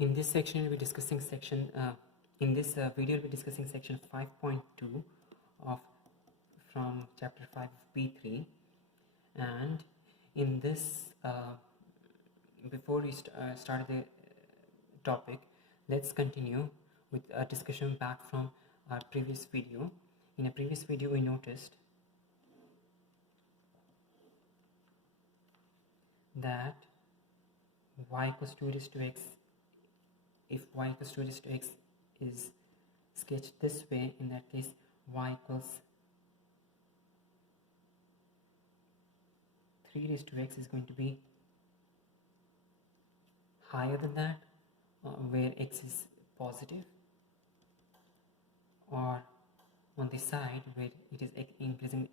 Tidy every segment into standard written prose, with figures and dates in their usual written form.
In this section, we'll be discussing in this video, we'll be discussing section 5.2 of from chapter 5 of P3. And in this, before we start the topic, let's continue with a discussion back from our previous video. In a previous video, we noticed that y equals 2 raised to x. If y equals 2 raised to x is sketched this way, in that case y equals 3 raised to x is going to be higher than that, where x is positive, or on the side where it is increasing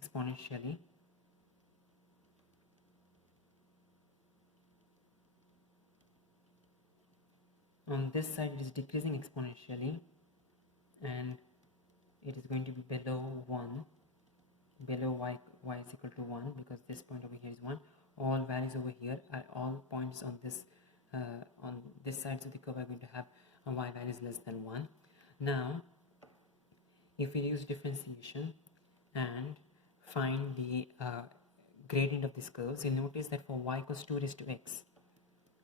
exponentially. On this side it is decreasing exponentially, and it is going to be below 1, below y is equal to 1, because this point over here is 1. All values over here are all points on this sides of the curve are going to have a y values less than 1. Now if we use differentiation and find the gradient of this curve, so you notice that for y equals 2 raised to x,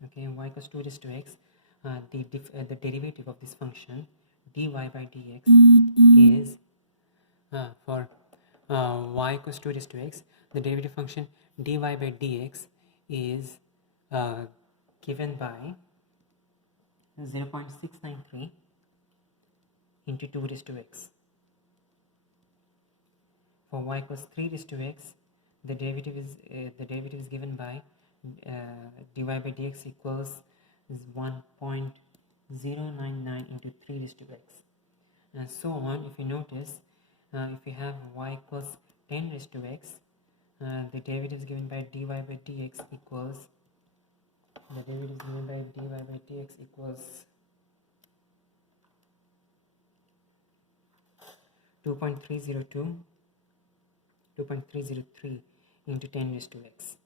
okay, y equals 2 raised to x, the derivative of this function dy by dx is for y equals 2 raised to x, the derivative function dy by dx is given by 0.693 into 2 raised to x. For y equals 3 raised to x, the derivative is given by dy by dx equals 1.099 into 3 raised to x, and so on. If you notice, if you have y equals 10 raised to x, the derivative is given by dy by dx equals 2.303 into 10 raised to x.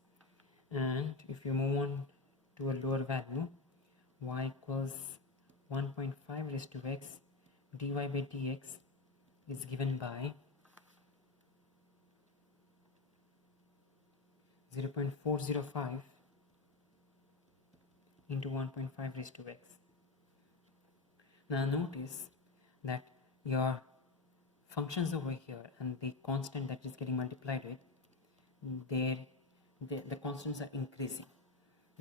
And if you move on to a lower value, y equals 1.5 raised to x, dy by dx is given by 0.405 into 1.5 raised to x. Now notice that your functions over here and the constant that is getting multiplied with, the constants are increasing.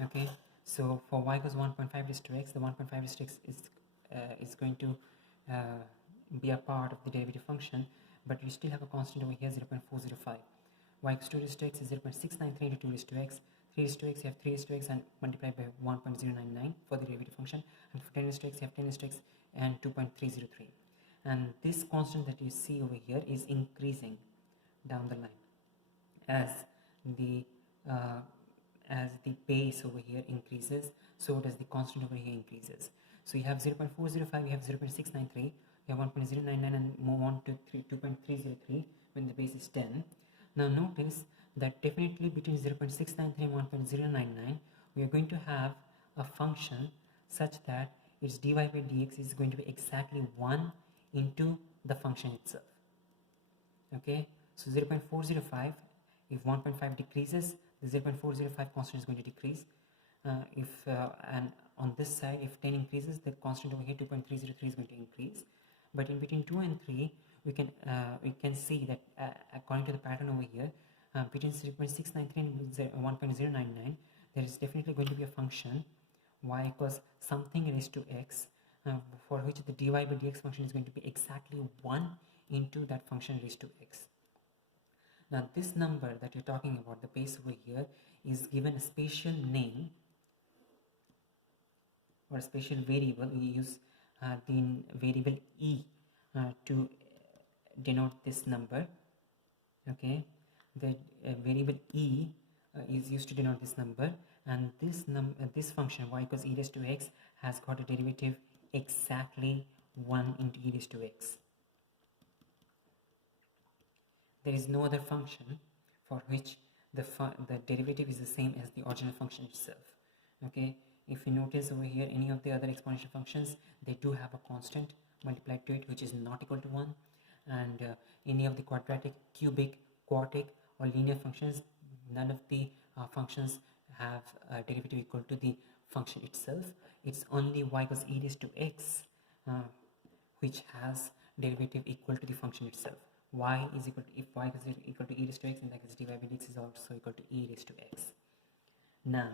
Okay, so for y equals 1.5 raised to x, the 1.5 raised to x is going to be a part of the derivative function, but you still have a constant over here, 0.405. y equals 2 raised to x is 0.693 into 2 raised to x. 3 raised to x, you have 3 raised to x and multiplied by 1.099 for the derivative function, and for 10 raised to x, you have 10 raised to x and 2.303. And this constant that you see over here is increasing down the line as the base over here increases, so does the constant over here increases. So you have 0.405, you have 0.693, you have 1.099, and move on to 2.303 when the base is 10. Now notice that definitely between 0.693 and 1.099, we are going to have a function such that its dy by dx is going to be exactly 1 into the function itself. Okay, so 0.405, if 1.5 decreases, the 0.405 constant is going to decrease. And on this side, if 10 increases, the constant over here 2.303 is going to increase. But in between 2 and 3, we can see that according to the pattern over here, between 0.693 and 1.099, there is definitely going to be a function y equals something raised to x, for which the dy by dx function is going to be exactly 1 into that function raised to x. Now this number that you're talking about, the base over here, is given a special name or a special variable. We use the variable e to denote this number. Okay, the variable e is used to denote this number, and this function y equals e raised to x has got a derivative exactly 1 into e raised to x. There is no other function for which the derivative is the same as the original function itself. Okay, if you notice over here, any of the other exponential functions, they do have a constant multiplied to it which is not equal to 1, and any of the quadratic, cubic, quartic or linear functions, none of the functions have a derivative equal to the function itself. It's only y equals e raised to x which has derivative equal to the function itself. Y is equal to, if y is equal to e raised to x, and that is dy by dx is also equal to e raised to x. Now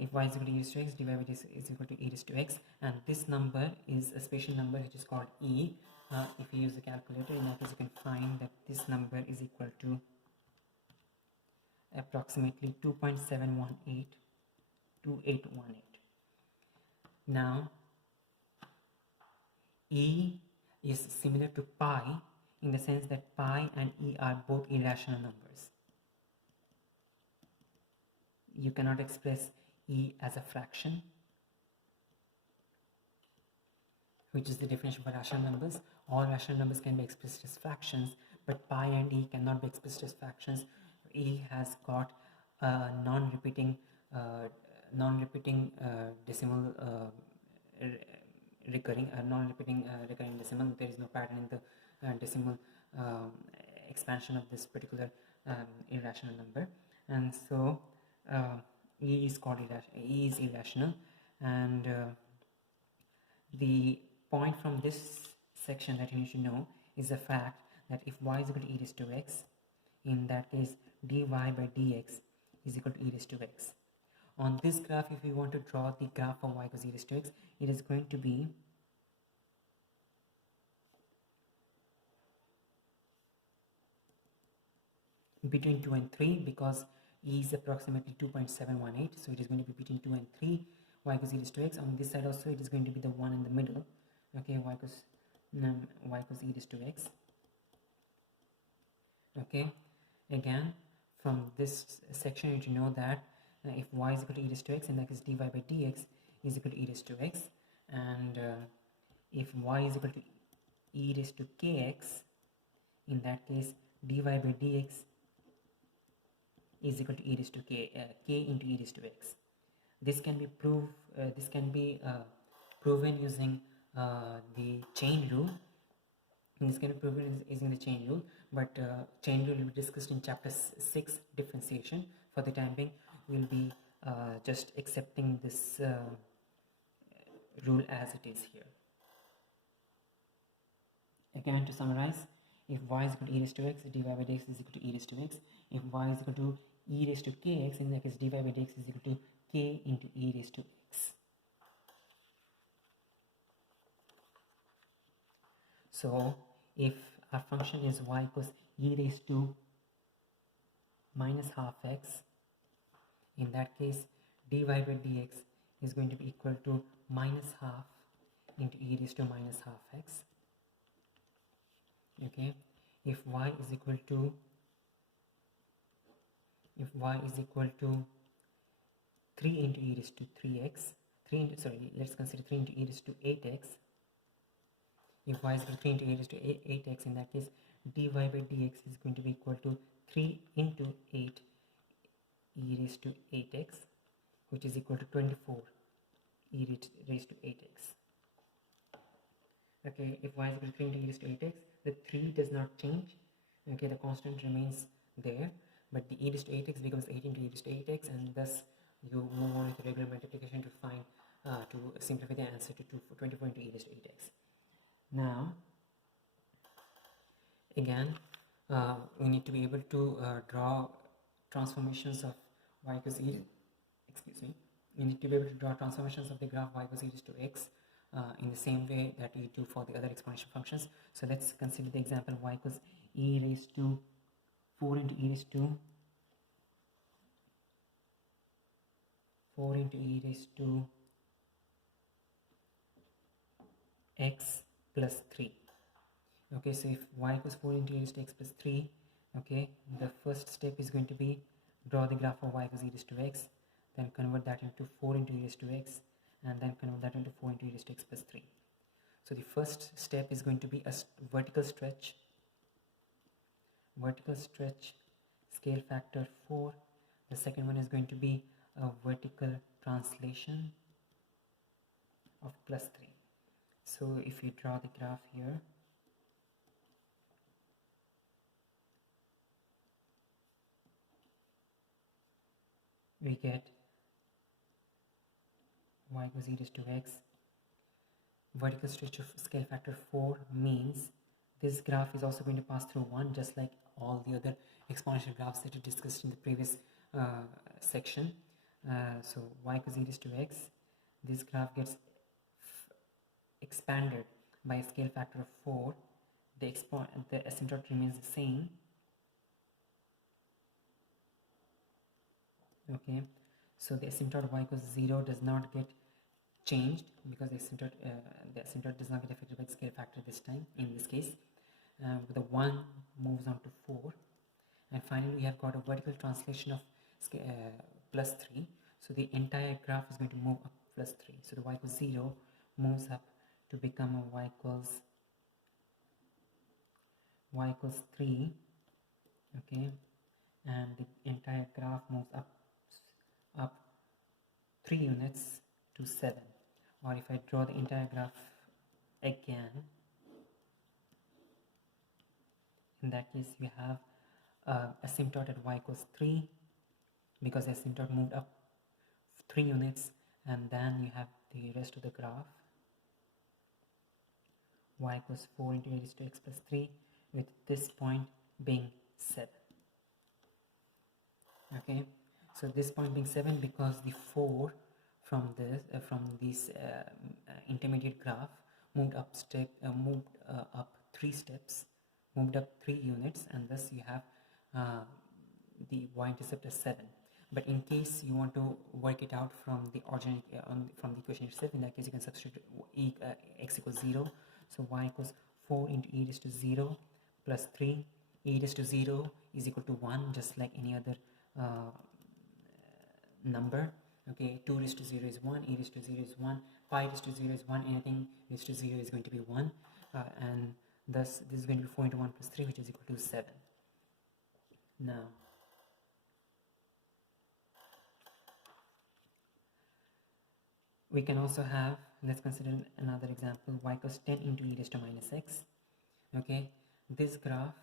if y is equal to e raised to x, dy by dx is equal to e raised to x, and this number is a special number which is called e. If you use a calculator, in that case you can find that this number is equal to approximately 2.7182818. Now e is similar to pi in the sense that pi and e are both irrational numbers. You cannot express e as a fraction, which is the definition for rational numbers. All rational numbers can be expressed as fractions, but pi and e cannot be expressed as fractions. E has got a non-repeating decimal recurring decimal. There is no pattern in the decimal expansion of this particular irrational number, and so E is called E is irrational. And the point from this section that you need to know is the fact that if y is equal to e raised to x, in that case dy by dx is equal to e raised to x. On this graph, if you want to draw the graph of y equals e raised to x, it is going to be between 2 and 3, because e is approximately 2.718, so it is going to be between 2 and 3. Y equals e raised to x. On this side also it is going to be the one in the middle. Okay, y equals e raised to x. Okay, again from this section you need to know that if y is equal to e raised to x, and that is dy by dx is equal to e raised to x, and if y is equal to e raised to kx, in that case dy by dx is equal to e raised to k into e raised to x. This can be proven using the chain rule. And this can be proven using the chain rule, but chain rule will be discussed in chapter 6, differentiation. For the time being, we will be just accepting this rule as it is here. Again, to summarize, if y is equal to e raised to x, dy by dx is equal to e raised to x. If y is equal to e raised to kx, in that case dy by dx is equal to k into e raised to x. So if our function is y equals e raised to minus half x, in that case dy by dx is going to be equal to minus half into e raised to minus half x. Okay, if y is equal to 3 into e raised to 3x, let's consider 3 into e raised to 8x. If y is equal to 3 into e raised to 8x, in that case dy by dx is going to be equal to 3 into 8 e raised to 8x, which is equal to 24 e raised to 8x. Okay, if y is equal to 3 into e raised to 8x, the 3 does not change. Okay, the constant remains there, but the e raised to 8x becomes 8 into e raised to 8x, and thus you move on with regular multiplication to find to simplify the answer to 24 into e raised to 8x. Now again we need to be able to draw transformations of y equals e, we need to be able to draw transformations of the graph y equals e raised to x in the same way that we do for the other exponential functions. So let's consider the example y equals e raised to 4 into e raised to 4 into e raised to x plus 3. Okay, so if y equals 4 into e raised to x plus 3, okay, the first step is going to be draw the graph of y equals e raised to x, then convert that into 4 into e raised to x, and then convert that into 4 into e raised to x plus 3. So the first step is going to be a vertical stretch, scale factor 4. The second one is going to be a vertical translation of +3. So if you draw the graph here, we get y equals e raised to x. Vertical stretch of scale factor 4 means this graph is also going to pass through 1, just like all the other exponential graphs that we discussed in the previous section. So y equals e raised to x, this graph gets expanded by a scale factor of 4. The asymptote remains the same. Okay, so the asymptote y equals 0 does not get changed because the asymptote does not get affected by the scale factor this time. In this case, the 1 moves on to 4, and finally we have got a vertical translation of +3. So the entire graph is going to move up +3. So the y equals 0 moves up to become a y equals 3. Okay, and the entire graph moves up 3 units to 7. Or if I draw the entire graph again, in that case we have asymptote at y equals 3 because the asymptote moved up 3 units, and then you have the rest of the graph y equals 4 into e raised to x plus 3, with this point being 7. Okay, so this point being 7 because the 4 from this intermediate graph moved up 3 steps, moved up 3 units, and thus you have the y-intercept as 7. But in case you want to work it out from the original from the equation itself, in that case you can substitute x equals 0. So y equals 4 into e raised to 0 plus 3. E raised to 0 is equal to 1, just like any other number. Okay, 2 raised to 0 is 1, e raised to 0 is 1, pi raised to 0 is 1, anything raised to 0 is going to be 1, and thus this is going to be 4 into 1 plus 3, which is equal to 7. Now, we can also have, let's consider another example, y equals 10 into e raised to minus x. Okay, this graph,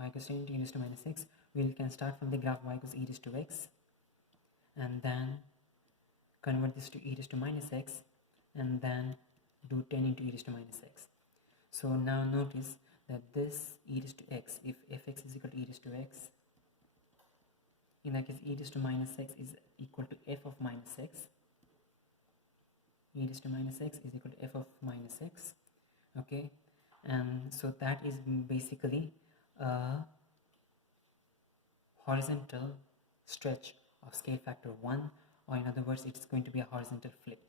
y equals 10 into e raised to minus x, we can start from the graph y equals e raised to x, and then convert this to e raised to minus x, and then do 10 into e raised to minus x. So now notice that this e raised to x, if fx is equal to e raised to x, in that case e raised to minus x is equal to f of minus x. E raised to minus x is equal to f of minus x. Okay, and so that is basically a horizontal stretch of scale factor 1, or in other words, it's going to be a horizontal flip.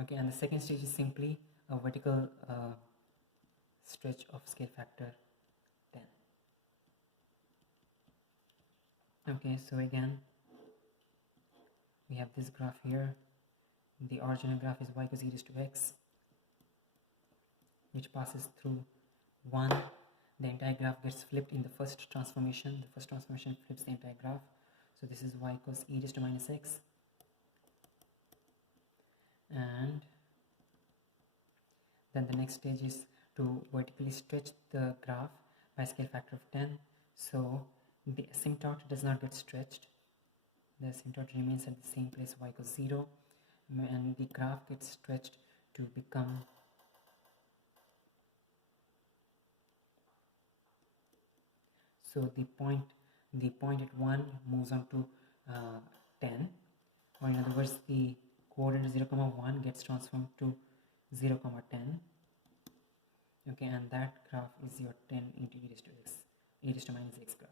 Okay, and the second stage is simply a vertical stretch of scale factor 10. Okay, so again, we have this graph here. The original graph is y equals e raised to x, which passes through 1. The entire graph gets flipped in the first transformation. The first transformation flips the entire graph. So this is y equals e raised to minus x. And then the next stage is to vertically stretch the graph by scale factor of 10. So the asymptote does not get stretched. The asymptote remains at the same place, y equals 0, and the graph gets stretched to become so the point at 1 moves on to 10, or in other words, the coordinate 0, 1 gets transformed to 0, 10. Okay, and that graph is your 10 into e raised to x, e raised to minus x graph.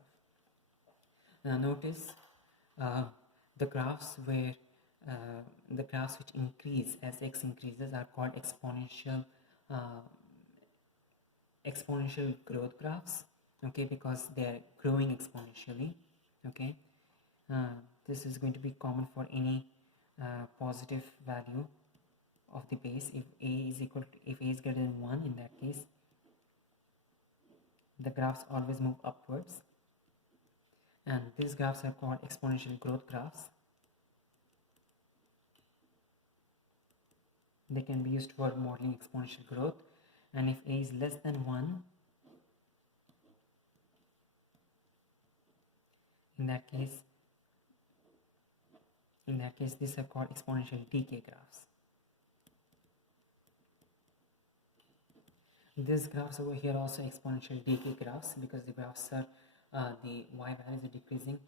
Now notice the graphs which increase as x increases are called exponential growth graphs. Okay, because they are growing exponentially. Okay, this is going to be common for any positive value of the base. If a is greater than 1, in that case the graphs always move upwards, and these graphs are called exponential growth graphs. They can be used for modeling exponential growth, and if a is less than 1, in that case these are called exponential decay graphs. These graphs over here also exponential decay graphs, because the graphs are the y values are decreasing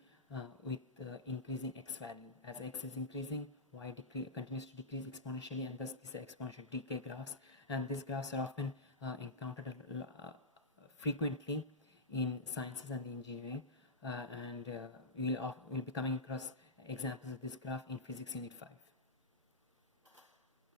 with increasing x value. As x is increasing, y continues to decrease exponentially, and thus these are exponential decay graphs. And these graphs are often encountered frequently in sciences and engineering, and we'll be coming across examples of this graph in physics unit 5.